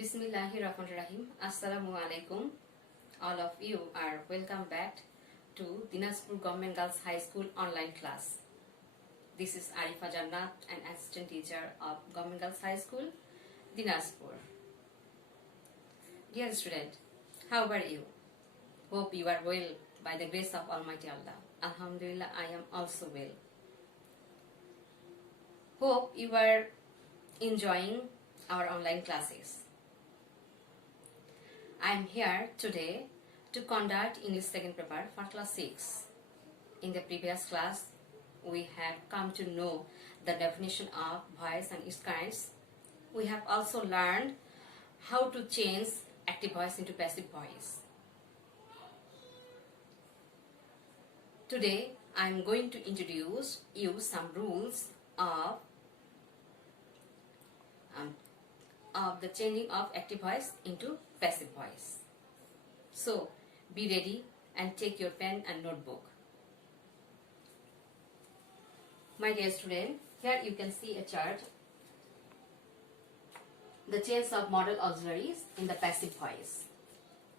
Bismillahirrahmanirrahim. Assalamu alaikum. All of you are welcome back to Dinajpur Government Girls High School online class. This is Arifa Jannat, an assistant teacher of Government Girls High School, Dinajpur. Dear student, how are you? Hope you are well by the grace of Almighty Allah. Alhamdulillah, I am also well. Hope you are enjoying our online classes. I am here today to conduct English second paper for class 6. In the previous class, we have come to know the definition of voice and its kinds. We have also learned how to change active voice into passive voice. Today, I am going to introduce you some rules of the changing of active voice into passive voice. So, be ready and take your pen and notebook. My dear student, here you can see a chart. The change of modal auxiliaries in the passive voice.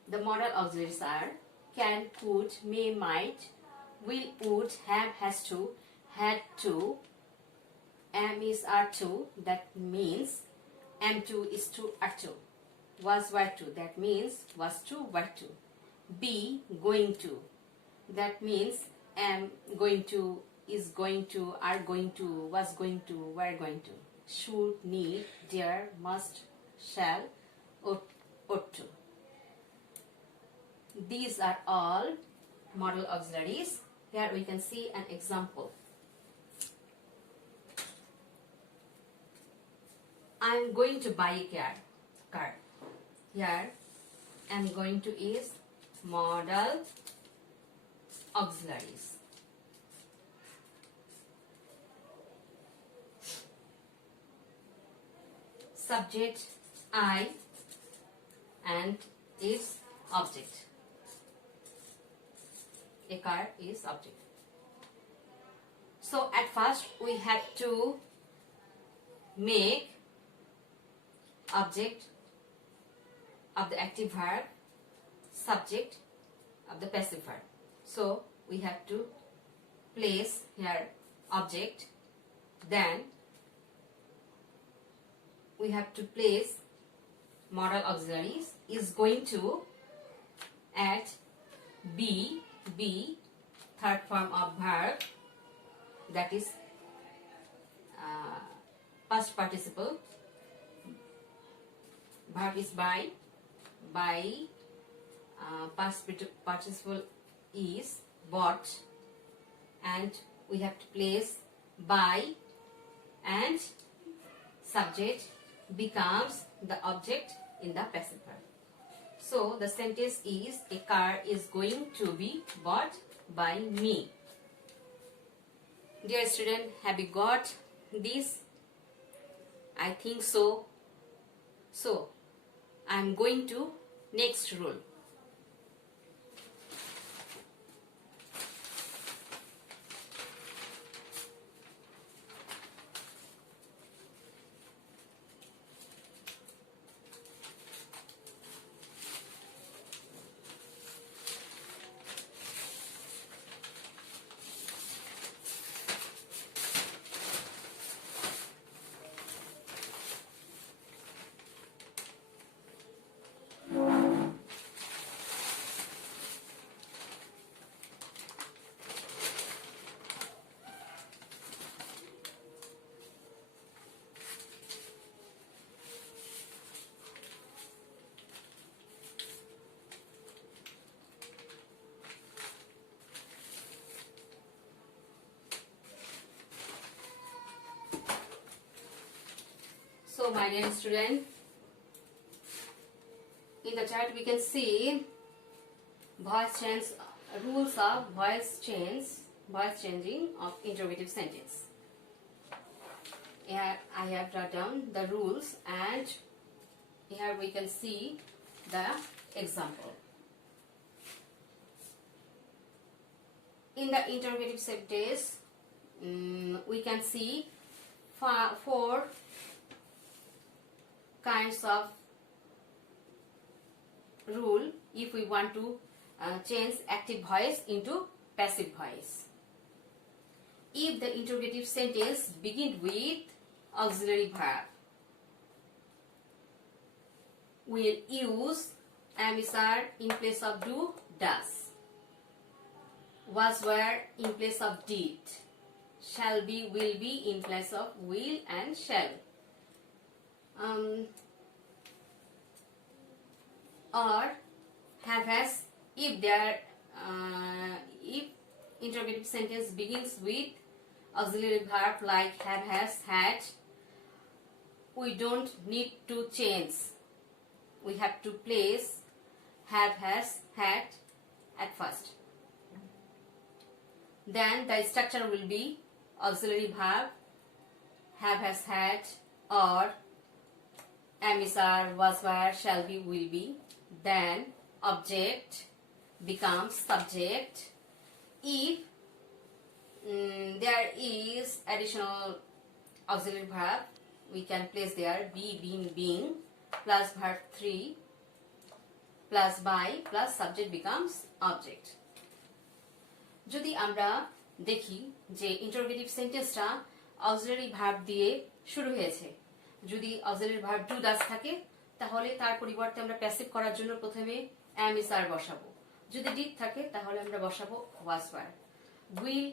The modal auxiliaries are can, could, may, might, will, would, have, has to, had to, am, is, are to, that means am to, is to, are to, was, were to, that means was to, were to, be, going to, that means am going to, is going to, are going to, was going to, were going to, should, need, dare, must, shall, ought to. These are all modal auxiliaries. Here we can see an example. I am going to buy a car. Here I am going to is modal auxiliaries. Subject I and is object. A car is object. So at first we have to make object of the active verb, subject of the passive verb. So we have to place here object, then we have to place modal auxiliaries is going to at be, third form of verb, that is past participle. Verb is by past participle is bought, and we have to place by, and subject becomes the object in the passive verb. So the sentence is a car is going to be bought by me. Dear student, have you got this? I think so. So I am going to next rule. So my dear student, in the chart we can see voice change, rules of voice changing of interrogative sentence. Here I have written down the rules, and here we can see the example. In the interrogative sentence, we can see four kinds of rule if we want to change active voice into passive voice. If the interrogative sentence begins with auxiliary verb, we'll use am is are in place of do, does. Was were in place of did. Shall be, will be in place of will and shall. Or have has if if interrogative sentence begins with auxiliary verb like have has had, we don't need to change. We have to place have has had at first. Then the structure will be auxiliary verb have has had or am is are, was were, shall be, will be. Then object becomes subject. If there is additional auxiliary verb, we can place there be, been, being plus verb 3 plus by plus subject becomes object. যদি আমরা দেখি যে interrogative সেন্টেন্সটা auxiliary verb দিয়ে শুরু হয়েছে, যদি auxiliary verb do does থাকে তাহলে তার পরিবর্তে আমরা প্যাসিভ করার জন্য প্রথমে am is are বসাবো। যদি ডিড থাকে তাহলে আমরা বসাবো was were। will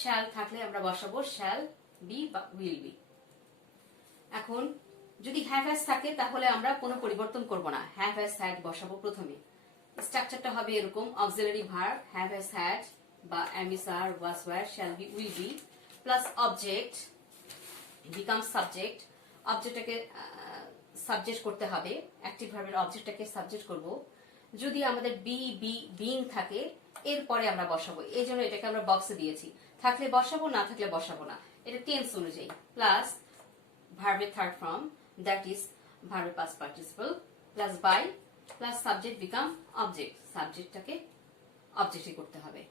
shall থাকলে আমরা বসাবো shall be বা will be। এখন যদি have has থাকে তাহলে আমরা কোনো পরিবর্তন করব না, have has had বসাবো প্রথমে। স্ট্রাকচারটা হবে এরকম auxiliary verb have has had বা am is are, was were, shall be, will be plus object becomes subject। অবজেক্টটাকে সাবজেক্ট করতে হবে, অ্যাক্টিভ ভার্বের অবজেক্টটাকে সাবজেক্ট করব। যদি আমাদের বি বি বিং থাকে এরপরে আমরা বসাবো, এই জন্য এটাকে আমরা বক্সে দিয়েছি। থাকলে বসাবো, না থাকলে বসাবো না, এটা টেন্স অনুযায়ী। প্লাস ভার্বের থার্ড ফর্ম দ্যাট ইজ ভার্বের past participle plus by plus subject become object, সাবজেক্টটাকে অবজেক্টই করতে হবে।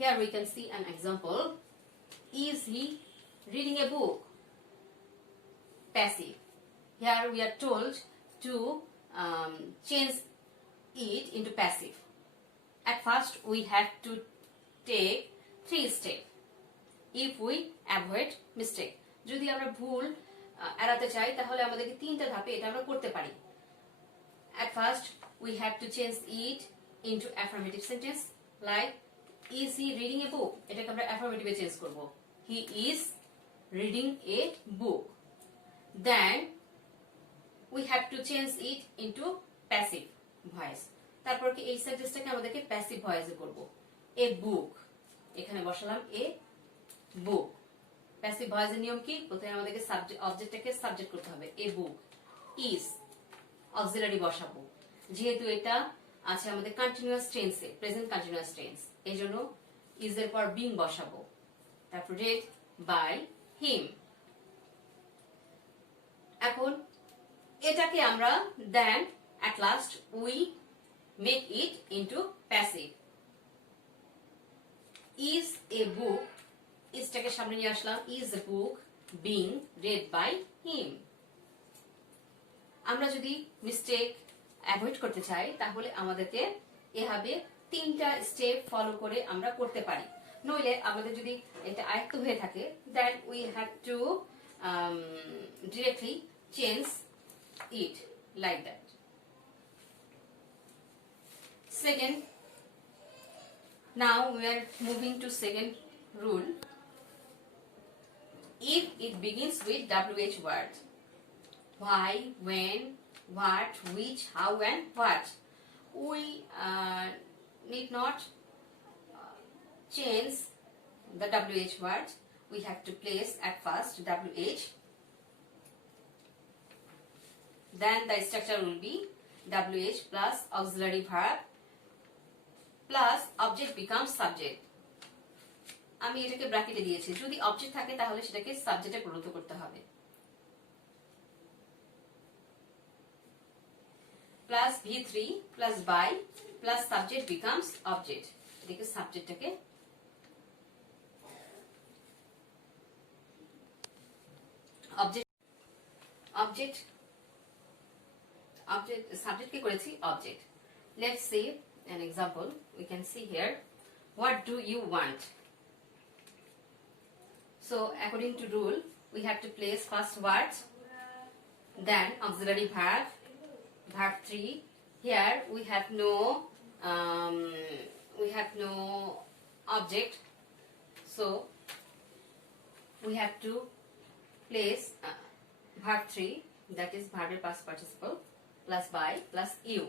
Here we can see an example. Is he reading a book? Passive. Here we are told to change it into passive. At first we have to take 3 steps if we avoid mistake. যদি আমরা ভুল এড়াতে চাই তাহলে আমাদেরকে 3টা ধাপে এটা আমরা করতে পারি। At first we have to change it into affirmative sentence like is he reading a book? এটাকে আমরা affirmative এ চেঞ্জ করব। He is reading a book. Then we have to change it into passive voice. তারপর কি এই সেন্টেন্সটাকে আমাদেরকে passive ভয়েসে করব। এ বুক, এখানে বসালাম এ বুক। প্যাসিভ ভয়েসের নিয়ম কি? প্রথমে আমাদেরকে সাবজেক্ট অবজেক্টটাকে সাবজেক্ট করতে হবে। এ বুক ইজ অক্সিলারি বসাবো, যেহেতু এটা আছে আমাদের কন্টিনিউয়াস টেন্সে, প্রেজেন্ট কন্টিনিউয়াস টেন্স, এজন্য ইজ এর পর বিং বসাবো। তারপর read by him। এখন এটাকে আমরা then at last we make it into passive. Is a book, ইজটাকে সামনে নিয়ে আসলাম, is a book being read by him। আমরা যদি মিস্টেক অ্যাভয়েড করতে চাই তাহলে আমাদেরকে এভাবে 3টা স্টেপ ফলো করে আমরা করতে পারি। নইলে আমাদের যদি এটা আয়ত্ত হয়ে থাকে then we have to directly change it like that. Second, now we are moving to second rule. If it begins with WH word, why, when, what, which, how and what, we need not change the WH word. We have to place at first WH. Then the structure will be WH plus auxiliary verb plus object becomes subject. আমি এটাকে ব্র্যাকেটে দিয়েছি, যদি object থাকে তাহলে সেটাকে সাবজেক্টে পরিণত করতে হবে। Plus V3 plus by plus subject becomes object। এটাকে সাবজেক্টটাকে অবজেক্ট সাবজেক্টকে করেছি object. Let's see an example. We can see here, what do you want? So according to rule, we have to place first word, then auxiliary verb, verb 3. Here we have no object, so we have to place verb 3, that is verb past participle, plus by plus you.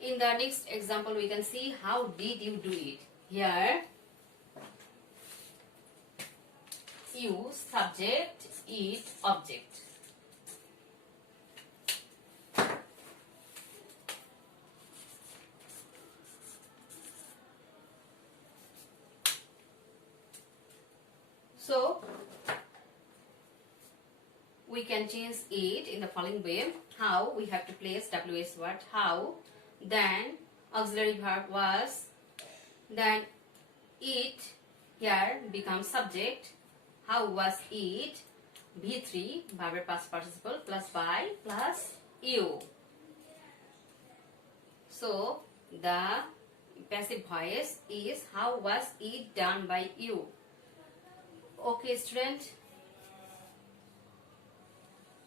In the next example, we can see how did you do it. Here, you, subject, it, object. So, we can change it in the following way. How? We have to place WS word, how, then auxiliary verb was, then it here becomes subject, how was it, V3 verb past participle, plus by plus you. So the passive voice is how was it done by you. Okay student,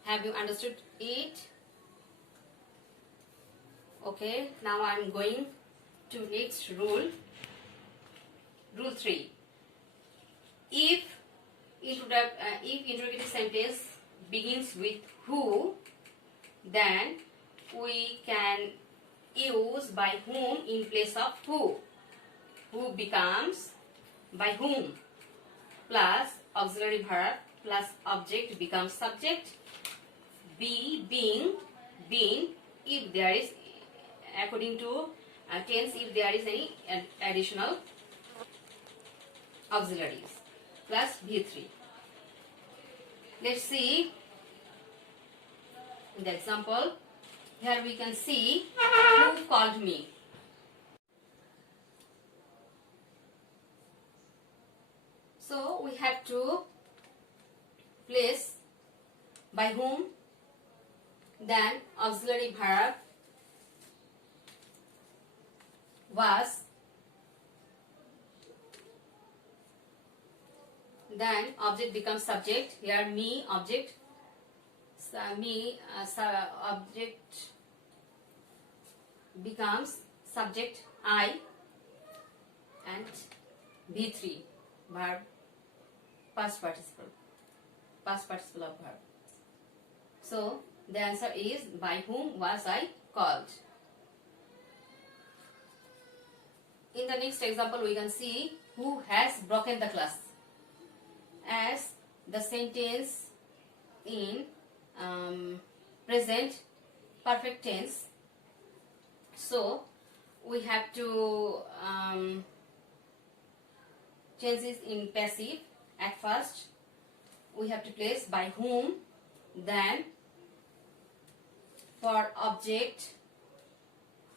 have you understood it? Okay, now I am going to next rule. Rule 3. If interrogative sentence begins with who, then we can use by whom in place of who. Who becomes by whom, plus auxiliary verb plus object becomes subject. Be, being, been, if there is, according to tense, if there is any additional auxiliaries, plus V3. Let's see in the example. Here we can see who called me. So we have to place by whom, then auxiliary verb was, then object becomes subject. Here me, object, object becomes subject I, and V3 verb past participle of verb. So the answer is by whom was I called. In the next example, we can see who has broken the glass. As the sentence in present perfect tense, so we have to change this in passive. At first, we have to place by whom, then for object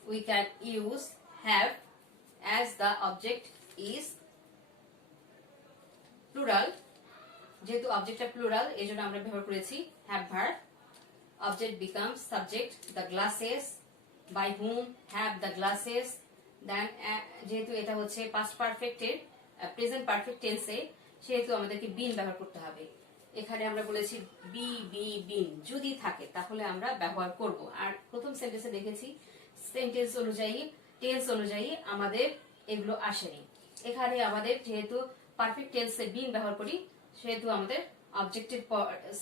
we can use have, as the object is plural. যেহেতু অবজেক্টটা plural এজন্য আমরা ব্যবহার করেছি have verb. Object becomes subject, the glasses, by whom, have the glasses. Then যেহেতু এটা হচ্ছে past perfect এর present perfect tense এ, সেহেতু আমাদেরকে been ব্যবহার করতে হবে। এখানে আমরা বলেছি be, been, যদি থাকে তাহলে আমরা ব্যবহার করব। আর প্রথম সেন্টেন্সে দেখেছি সেন্টেন্স অনুযায়ী টেন্স অনুযায়ী আমাদের এগুলো আসেনি। এখানে আমাদের যেহেতু পারফেক্ট টেন্সে been ব্যবহার করি, সেহেতু আমাদের অবজেক্টের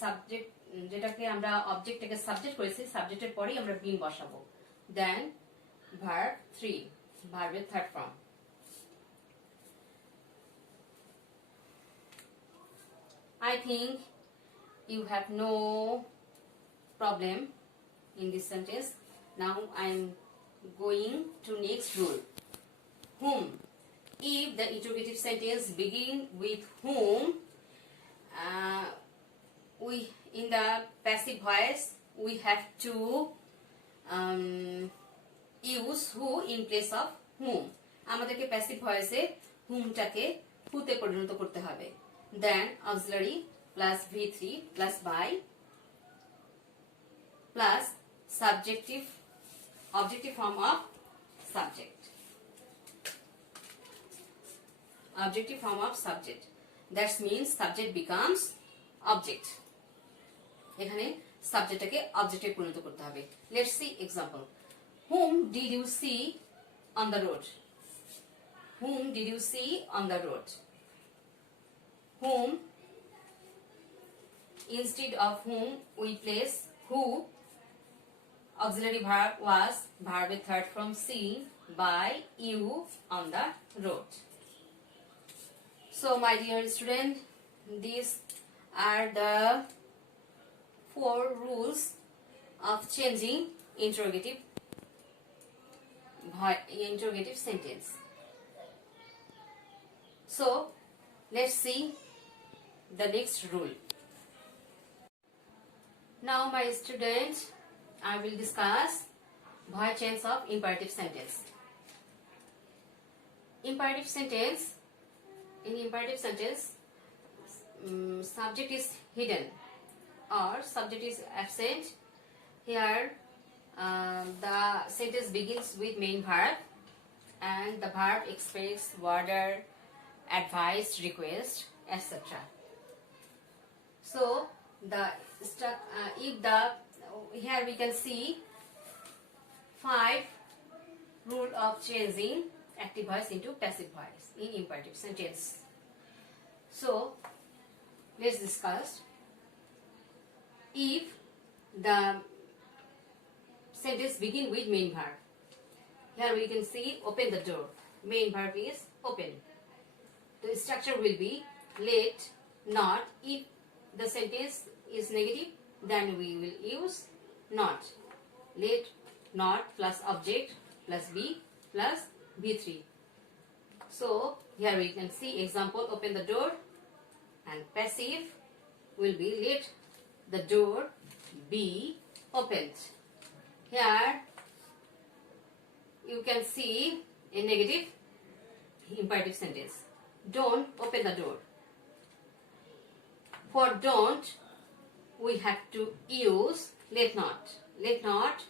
সাবজেক্ট, যেটাকে আমরা অবজেক্টটাকে সাবজেক্ট করেছি, সাবজেক্টের পরেই আমরা been বসাবো। দেন ভার্ব 3, ভার্বের third form. I think you have no problem in this sentence. Now I'm going to next rule. Whom. If the interrogative sentence begin with whom, we in the passive voice we have to use who in place of whom. আমাদেরকে passive voice এ whomটাকে whoতে পরিণত করতে হবে। Then auxiliary plus V3 plus by plus subjective Objective form of subject. Objective form of subject. That means subject becomes object. এখানে সাবজেক্টটাকে অবজেক্টে পরিণত করতে হবে. Let's see example. Whom did you see on the road? Whom did you see on the road? Whom, instead of whom we place who. Auxiliary verb was verb third from seeing by you on the road. So my dear student, these are the 4 rules of changing interrogative sentence. So let's see the next rule. Now my students, I will discuss voice change of imperative sentence. Imperative sentence. In imperative sentence, subject is hidden or subject is absent. Here the sentence begins with main verb and the verb expresses order, advice, request, etc. So here we can see 5 rule of changing active voice into passive voice in imperative sentence. So let's discuss. If the sentence begin with main verb, here we can see open the door. Main verb is open. The structure will be let, not. If the sentence is negative, then we will use not. Let, not plus object plus be plus B3. So here we can see example, open the door, and passive will be let the door be opened. Here you can see a negative imperative sentence. Don't open the door. For don't, we have to use let not. Let not,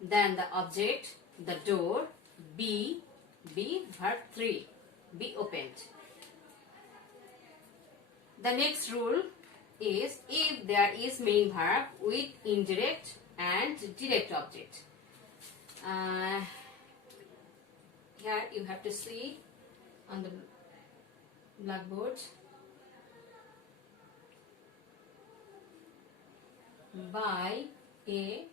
then the object, the door, be verb 3, be opened. The next rule is if there is main verb with indirect and direct object. Here you have to see on the blackboard. Buy a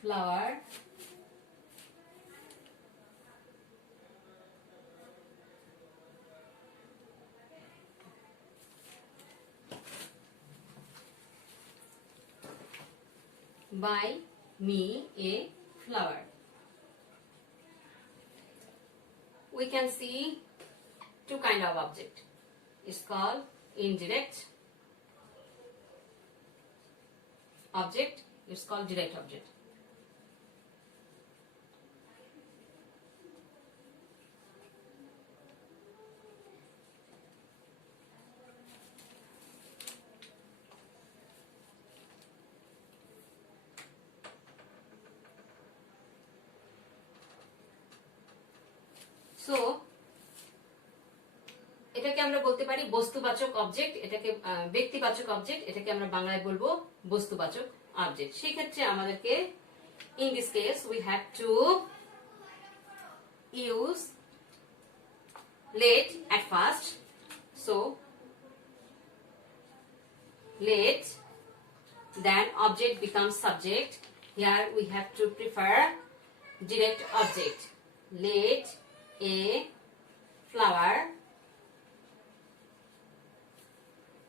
flower buy me a flower. We can see 2 kind of object. It's called indirect object, it's called direct object. So এটাকে আমরা বলতে পারি বস্তুবাচক object, এটাকে ব্যক্তিবাচক object, এটাকে আমরা বাংলায় বলবো বস্তুবাচক object. সেই ক্ষেত্রে আমাদেরকে in this case we have to use let at first. So let, then object becomes subject. Here we have to prefer direct object. Let a flower.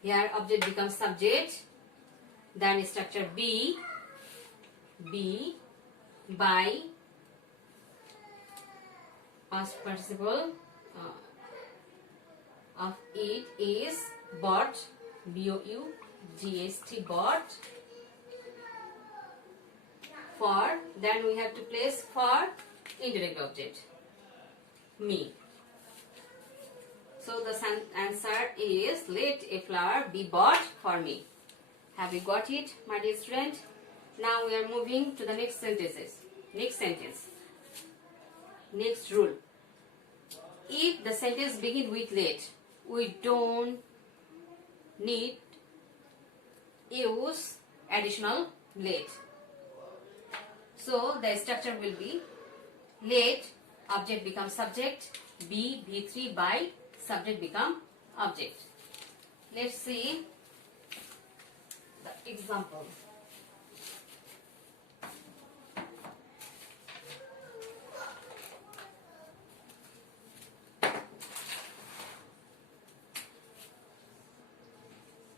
Here object becomes subject. Then structure be by past participle of it is bought, B-O-U-G-H-T, bought. For, then we have to place for indirect object, me. So the answer is let a flower be bought for me. Have you got it, my dear student? Now we are moving to the next sentences. Next sentence. Next rule. If the sentence begins with let, we don't need use additional let. So the structure will be let, object becomes subject, be V3 by subject become object. Let's see the example.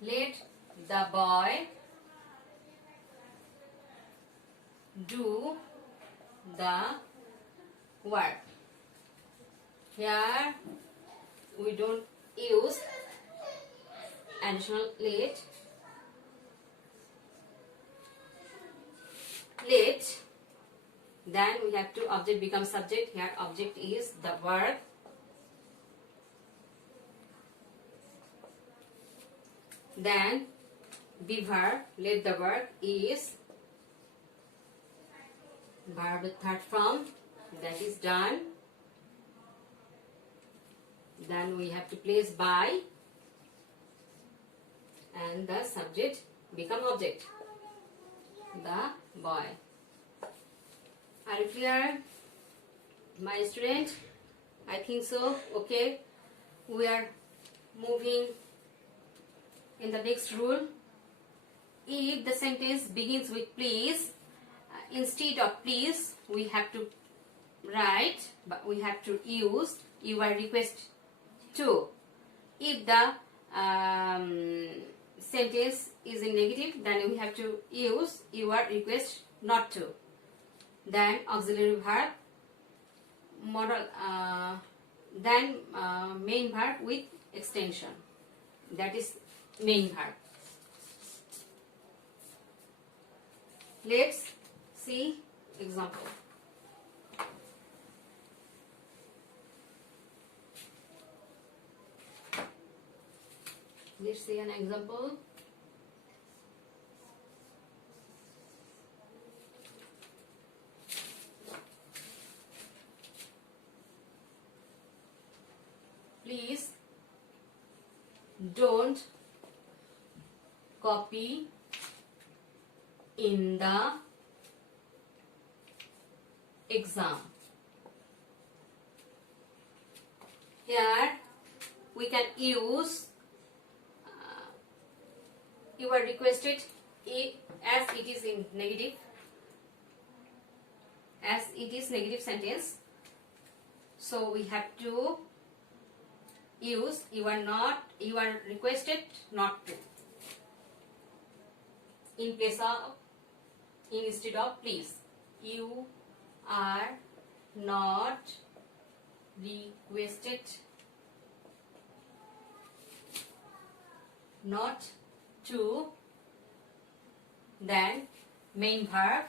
Let the boy do the work. Here we don't use additional let. Let, then we have to object become subject. Here object is the work. Then be verb, let the work is verb with third form, that is done. Then we have to place by and the subject become object, the boy. Are you clear, my student? I think so. Okay, we are moving in the next rule. If the sentence begins with please, instead of please we have to write, but we have to use your request to. If the sentence is in negative, then we have to use your request not to. Then auxiliary verb, modal, then main verb with extension, that is main verb. Let's see example. Let's see an example. Please don't copy in the exam. Here we can use you are requested as it is in negative, as it is negative sentence, so we have to use you are requested not to in place of, instead of please. You are not requested not to, then main verb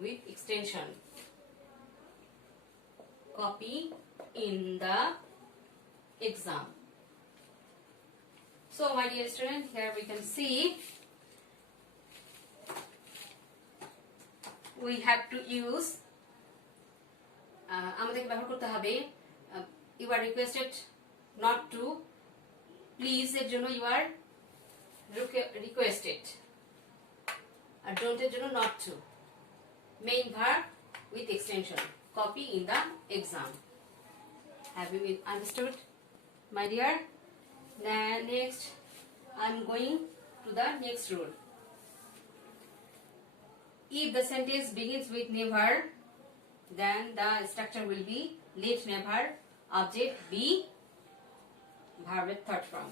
with extension, copy in the exam. So my dear student, here we can see we have to use আমাদেরকে ব্যবহার করতে হবে you are requested not to, please এর জন্য you are requested, R don't এর জন্য not to, main verb with extension, copy in the exam. Have you understood, my dear? Then next I'm going to the next rule. If the sentence begins with never, then the structure will be let never, object be, verb with third form.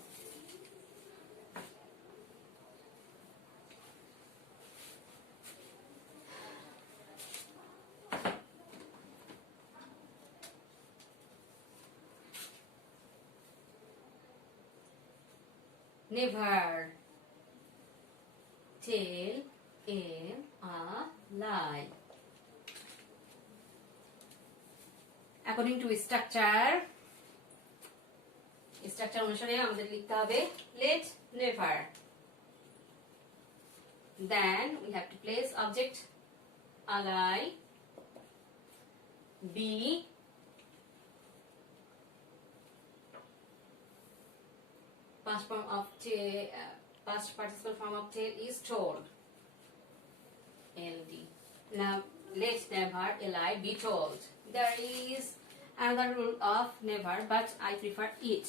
Never tell a lie. According to structure অনুসারে আমাদের লিখতে হবে let never. Then we have to place object ally, be, past participle form of tell is told, ld. Now let never ally be told. There is another rule of never, but I prefer it.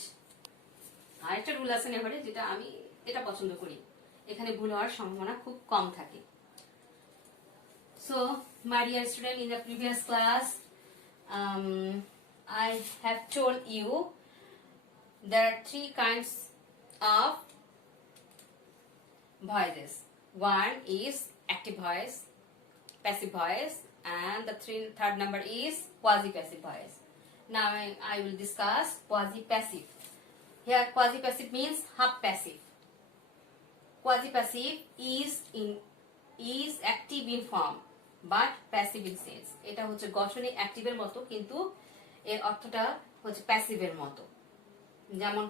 আরেকটা rule আছে নেভারে, যেটা আমি এটা পছন্দ করি, এখানে ভুল হওয়ার সম্ভাবনা খুব কম থাকে। So my dear student, in the previous class I have told you there are three kinds of voices. One is active voice, passive voice, and the third number is quasi-passive voice. Now I will discuss quasi-passive. Here quasi-passive means half passive. Quasi-passive is active in form but passive in sense. এটা হচ্ছে গঠনে অ্যাক্টিভের মতো কিন্তু এর অর্থটা হচ্ছে প্যাসিভের মতো। যেমন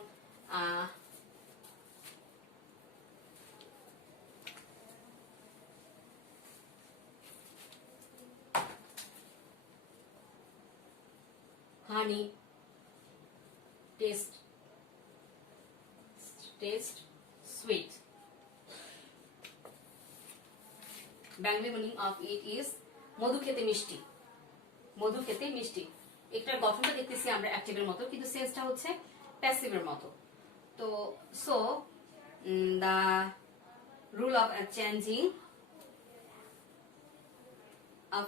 honey taste sweet. Bengali meaning of it is মধু খেতে মিষ্টি, মধু খেতে মিষ্টি। এটার গঠনটা দেখতেছি আমরা অ্যাক্টিভের মতো কিন্তু সেন্সটা হচ্ছে প্যাসিভের মতো। তো so the rule of changing of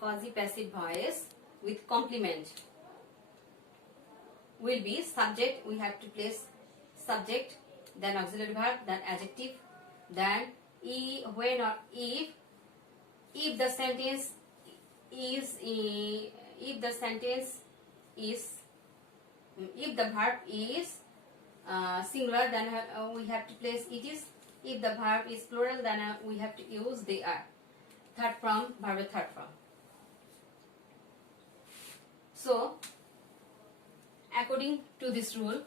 quasi-passive voice with complement will be subject. We have to place subject, then auxiliary verb, then adjective, then when or if the sentence is if the verb is singular, then we have to place it is. If the verb is plural, then we have to use they are. Third form, verb third form. So according to this rule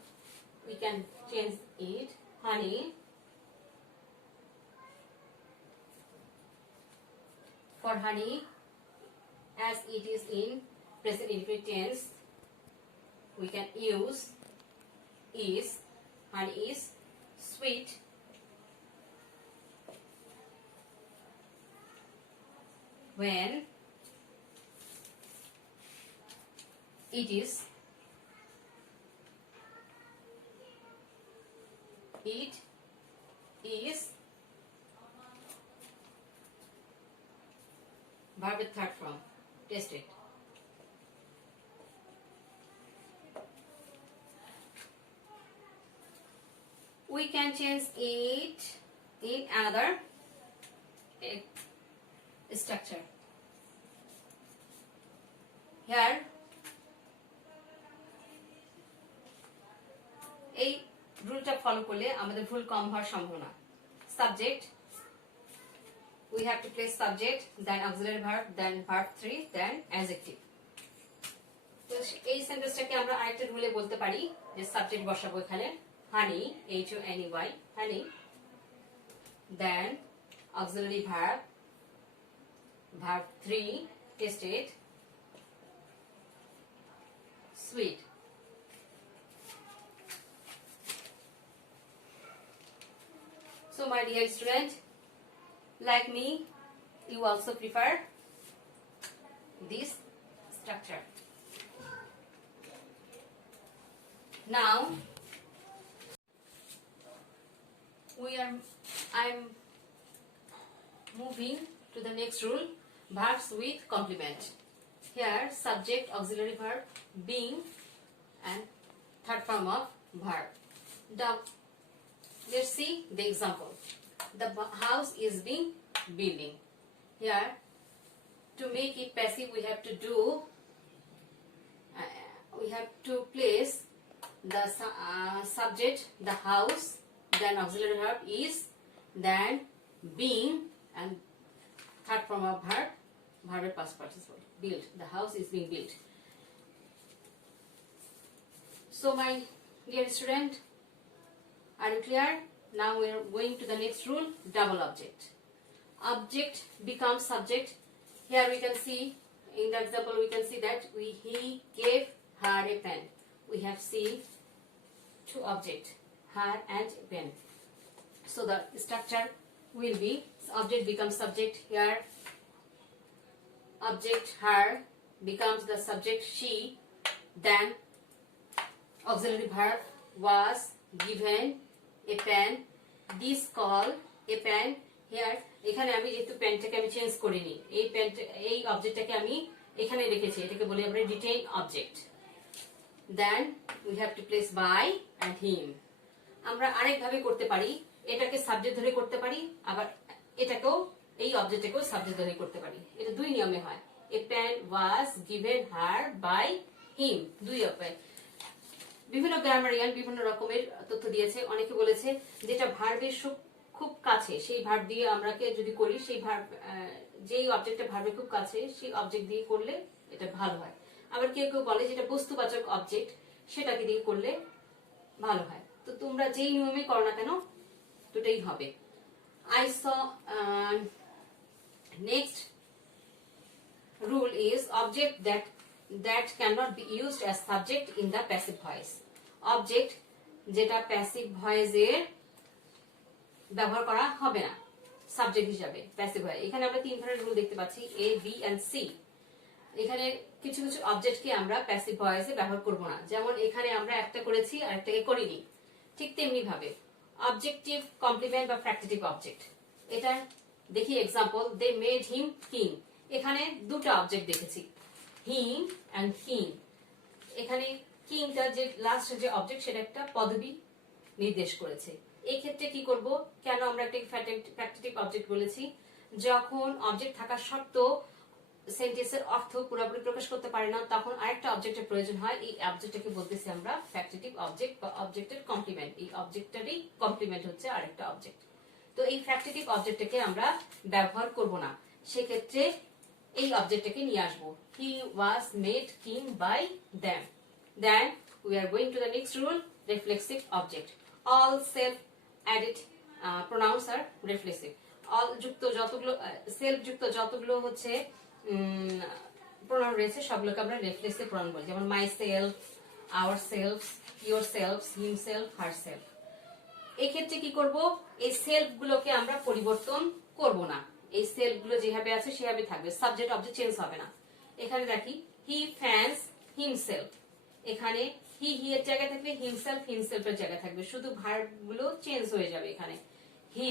we can change it. Honey for honey, as it is in present indefinite tense, we can use is. Honey is sweet. When it is verb with third form. Test it. We can change it in another structure. Here এই রুলটা follow করলে আমাদের ভুল কম হওয়ার সম্ভাবনা। Subject, we have to place subject, then auxiliary verb, then verb 3, then adjective. তো এই সেন্টেন্সটাকে আমরা আরেকটা রুলে বলতে পারি যে সাবজেক্ট বসাবো এখানে honey, HONEY, honey, then auxiliary verb, verb 3, tasted, sweet. So my dear student, like me, you also prefer this structure. Now I'm moving to the next rule, verbs with complement. Here subject, auxiliary verb, being, and third form of verb. Let's see the example. The house is being building. Here, to make it passive, we have to place the subject, the house, then auxiliary verb is, then being, and third form of verb, verb past participle, build. The house is being built. So my dear student, are you clear? Now we are going to the next rule, double object. Object becomes subject. Here we can see, in the example we can see that he gave her a pen. We have seen two objects, her and pen. So the structure will be object becomes subject. Here object her becomes the subject she, then auxiliary verb was given a pen, this call a pen. Here এখানে আমি যেহেতু পেনটাকে আমি change করিনি, এই অবজেক্টটাকে আমি এখানে রেখেছি, এটাকে বলি আমরা detain object. Then we have to place by and him. আমরা আরেক ভাবে করতে পারি, এটাকে সাবজেক্ট ধরে করতে পারি, আবার এটাকেও এই অবজেক্টটাকেও সাবজেক্ট ধরে করতে পারি। এটা দুই নিয়মে হয়। A pen was given her by him, দুই উপায়। বিভিন্ন গ্রামারিয়ান বিভিন্ন রকমের তথ্য দিয়েছে। অনেকে বলেছে যেটা ভার্বের খুব কাছে সেই ভার্ব দিয়ে আমরাকে যদি করি, সেই ভার্ব যেই অবজেক্টটা ভার্বের খুব কাছে সেই অবজেক্ট দিয়ে করলে এটা ভালো হয়। আবার কেউ কেউ বলে যেটা বস্তুবাচক অবজেক্ট সেটাকে দিয়ে করলে ভালো হয়। তো তোমরা যেই নিয়মে করো না কেন দুটোই হবে। I saw next rule is object that cannot be used as subject in the passive voice. Object যেটা প্যাসিভ ভয়েসে ব্যবহার করা হবে না সাবজেক্ট হিসাবে প্যাসিভ ভয়েস। এখানে আমরা তিন ধরনের রুল দেখতে পাচ্ছি, এ বি এন্ড সি। এখানে কিছু কিছু অবজেক্টকে আমরা প্যাসিভ ভয়েসে ব্যবহার করব না, যেমন এখানে আমরা একটা করেছি আর একটাকে করিনি। ঠিক তেমনি ভাবে অবজেক্টিভ কমপ্লিমেন্ট বা ফ্যাক্টিটিভ অবজেক্ট, এটা দেখি example, they made him king. এখানে দুটো অবজেক্ট দেখেছি, হিম এন্ড কিং। এখানে কিংটা যে লাস্ট যে অবজেক্ট সেটা একটা পদবি নির্দেশ করেছে। এই ক্ষেত্রে কি করব, কেন আমরা একটা ফ্যাক্টিটিভ অবজেক্ট বলেছি, যখন অবজেক্ট থাকা সত্ত্বেও সেন্টেন্সের অর্থ পুরোপুরি প্রকাশ করতে পারে না, তখন আরেকটা অবজেক্টের প্রয়োজন হয়। এই অবজেক্টটাকে বলতেছি আমরা ফ্যাক্টিটিভ অবজেক্ট বা অবজেক্টের কমপ্লিমেন্ট। এই অবজেক্টটারই কমপ্লিমেন্ট হচ্ছে আরেকটা অবজেক্ট। তো এই ফ্যাক্টিটিভ অবজেক্টটাকে আমরা ব্যবহার করব না, সেক্ষেত্রে এই অবজেক্টটাকে নিয়ে আসবো, he was made king by them. Then we are going to the next rule, reflexive object. All self added pronouns are reflexive. All যুক্ত যতগুলো সেলফ যুক্ত যতগুলো হচ্ছে প্রোনাউন রয়েছে সবগুলোকে আমরা রিফ্লেক্সিভ প্রোনাউন বলি, যেমন my self, our self, your self, him self, her self. এই ক্ষেত্রে কি করব, এই সেলফ গুলোকে আমরা পরিবর্তন করব না, এই সেলফ গুলো যেভাবে আছে সেভাবে থাকবে, সাবজেক্ট অবজেক্ট চেঞ্জ হবে না। এখানে দেখি হি ফ্যান্স হিমসেলফ, এখানে হি এর জায়গায় থাকবে, হিমসেলফ হিমসেলফের জায়গায় থাকবে, শুধু ভার্ব গুলো চেঞ্জ হয়ে যাবে। এখানে হি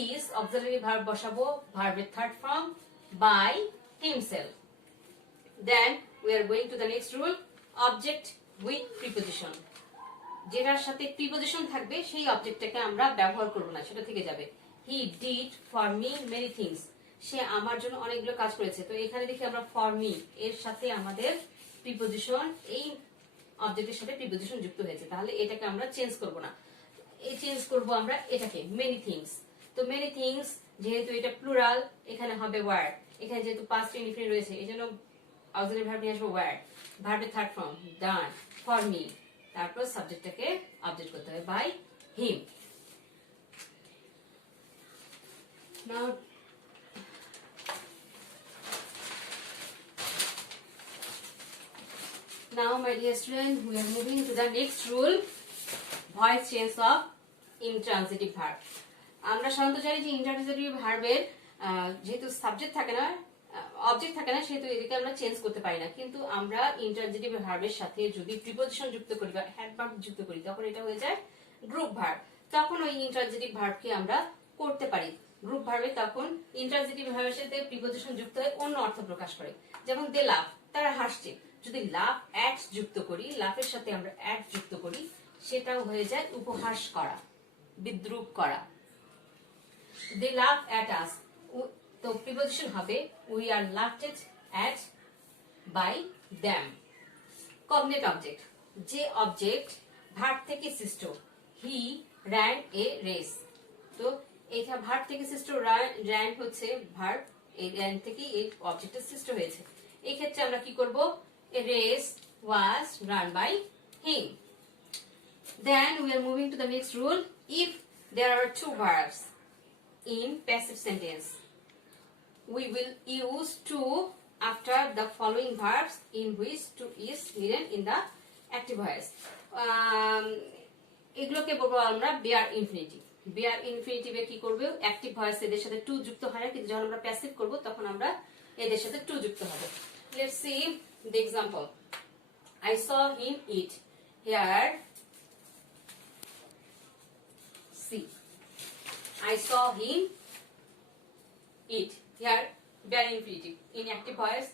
ইজ অক্সিলারি ভার্ব বসাবো, ভার্বের third form by himself. Then we are going to the next rule, object with preposition. যেটার সাথে প্রিপোজিশন থাকবে সেই অবজেক্টটাকে আমরা ব্যবহার করব না, সেটা থেকে যাবে। He did for me many things, সে আমার জন্য অনেকগুলো কাজ করেছে। তো এখানে দেখি আমরা ফর মি এর সাথে আমাদের প্রিপোজিশন, এই অবজেক্টের সাথে প্রিপোজিশন যুক্ত হয়েছে, তাহলে এটাকে আমরা চেঞ্জ করব না, এই চেঞ্জ করব আমরা এটাকে মেনি থিংস। তো মেনি থিংস যেহেতু এটা প্লুরাল, এখানে হবে ওয়ার। এখানে যেহেতু পাস্ট ইনডিফিনিট রয়েছে এই জন্য অক্সিলারি ভার্ব নিয়ে আসবো ওয়ার, ভার্বের third form done, for me, তারপর সাবজেক্টটাকে অবজেক্ট করতে হবে by him. Now my dear student, we are moving to the next rule, voice change of intransitive verb. আমরা সাধারণত জানি যে ইন্ট্রান্সিটিভ ভার্বের যেহেতু সাবজেক্ট থাকে না, অবজেক্ট থাকে না, সেহেতু এদিকে আমরা চেঞ্জ করতে পারি না। কিন্তু আমরা ইন্ট্রান্সিটিভ ভার্বের সাথে যদি প্রিপোজিশন যুক্ত করি বা অ্যাডভার্ব যুক্ত করি, তখন এটা হয়ে যায় গ্রুপ ভার্ব। তখন ওই ইন্ট্রান্সিটিভ ভার্বকে আমরা করতে পারি গ্রুপ ভার্বে। তখন ইন্ট্রান্সিটিভ ভার্বের সাথে প্রিপোজিশন যুক্ত হয়ে অন্য অর্থ প্রকাশ করে, যেমন দে লাভ, তারা হাসছে। যদি লাভ অ্যাট যুক্ত করি, লাভের সাথে আমরা অ্যাট যুক্ত করি, সেটাও হয়ে যায় উপহাস করা, বিদ্রুপ করা। They laugh at us, তো প্রিপোজিশন হবে we are laughed at by them. Cognate object, যে অবজেক্ট ভার্ব থেকে সৃষ্ট, he ran a race। তো এটা ভার্ব থেকে সৃষ্ট, ran হচ্ছে ভার্ব, এই ran থেকে এই অবজেক্টের সৃষ্ট হয়েছে। এই ক্ষেত্রে আমরা কি করব, a race was run by him. Then we are moving to the next rule, if there are two verbs in passive sentence, we will use to after the following verbs in which to is hidden in the active voice. এগুলোকে বলবো আমরা bare infinitive. Bear ইনফিনিটিভে কি করবে, active voice এদের সাথে two যুক্ত হয় না, কিন্তু যখন আমরা প্যাসিভ করব তখন আমরা এদের সাথে টু যুক্ত হবে। Let's see the example. I saw him eat. Here, see. I saw him eat. Here, bare infinitive. In active voice,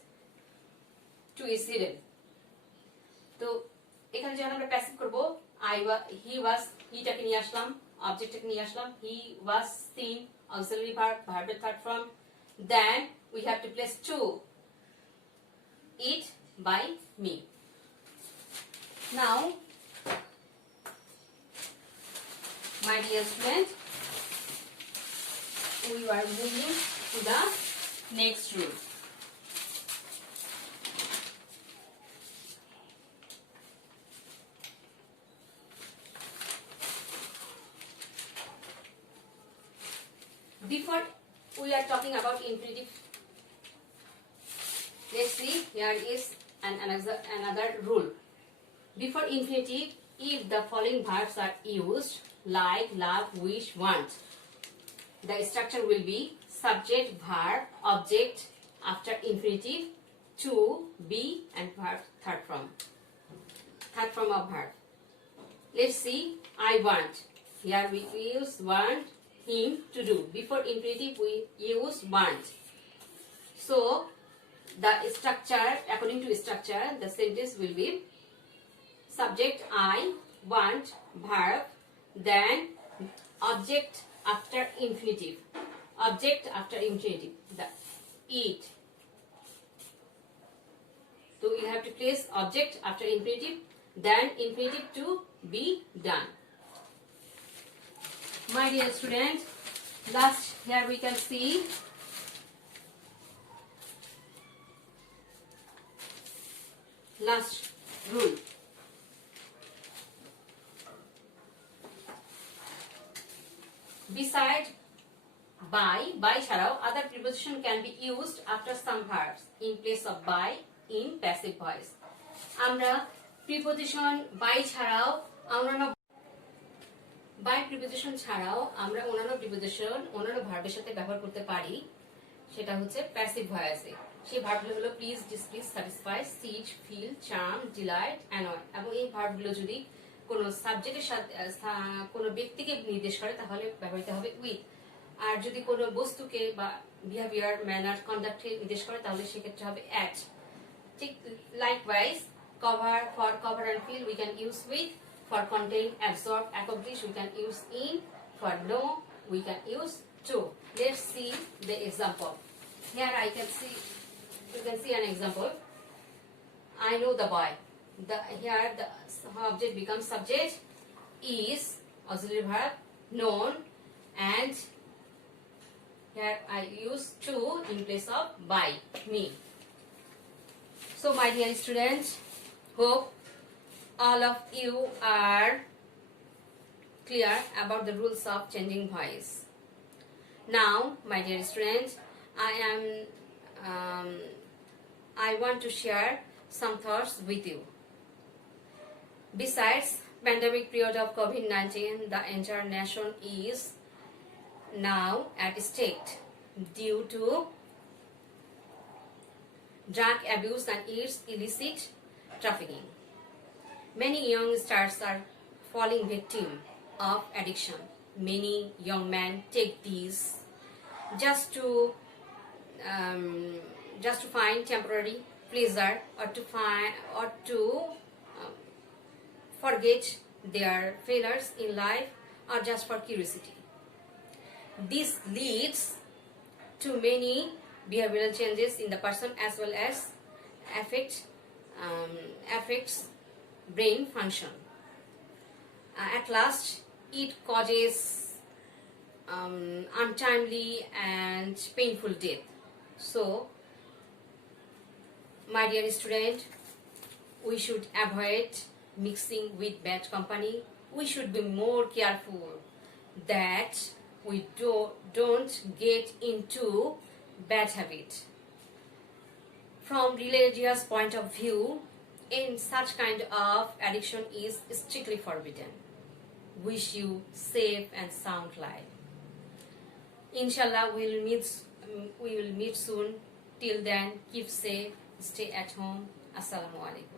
to is hidden. তো এখানে যখন আমরা প্যাসিভ করব, he was, টাকে নিয়ে আসলাম, অবজেক্টটাকে নিয়ে আসলাম, he was seen, auxiliary verb, verb third form. Then we have to place to, eat by me. Now, my dear student, we are moving to the next rule. Before we are talking about infinitive, let's see, here is another rule. Before infinitive, if the following verbs are used, like, love, wish, want, the structure will be subject, verb, object, after infinitive, to, be, and verb, third form of verb. Let's see, I want. Here we use want, him, to do. Before infinitive, we use want. So, the structure, according to structure, the sentence will be subject I, want, verb, then object after infinitive. Object after infinitive. The eat. So you have to place object after infinitive, then infinitive to be done. My dear student, last here we can see last rule. Beside by ছাড়াও other preposition can be used after some verbs in place of by in passive voice. আমরা preposition by ছাড়াও preposition ছাড়াও আমরা অন্যান্য preposition অন্যান্য ভার্বের সাথে ব্যবহার করতে পারি, সেটা হচ্ছে প্যাসিভ ভয়েসে। সেই ভার্বগুলো হলো please, displease, satisfy, seat, fill, charm, delight, annoy. এবং এই ভার্বগুলো যদি কোনো সাবজেক্টের সাথে কোনো ব্যক্তিকে নির্দেশ করে তাহলে ব্যবহৃত হবে উইথ, আর যদি কোনো বস্তুকে বা বিহেভিয়ার, ম্যানার, কন্ডাক্টকে নির্দেশ করে তাহলে সেক্ষেত্রে হবে অ্যাট। ঠিক likewise cover, for cover and fill we can use with, for contain, absorb, accomplish we can use in, for know we can use to. Let's see the example. Here you can see an example. I know the boy. Here the object becomes subject, is auxiliary verb, known, and here I use to in place of by, me. So my dear students, hope all of you are clear about the rules of changing voice. Now, my dear students, I want to share some thoughts with you. Besides pandemic period of COVID-19, the entire nation is now at stake due to drug abuse and its illicit trafficking. Many youngsters are falling victim of addiction. Many young men take these just to find temporary pleasure or to forget their failures in life, or just for curiosity. This leads to many behavioral changes in the person as well as affects brain function. At last, it causes untimely and painful death. So, my dear student, we should avoid mixing with bad company. We should be more careful that we don't get into bad habit. From religious point of view, in such kind of addiction is strictly forbidden. Wish you safe and sound life. Inshallah, we will meet soon. Till then, keep safe, stay at home. Assalamu alaikum.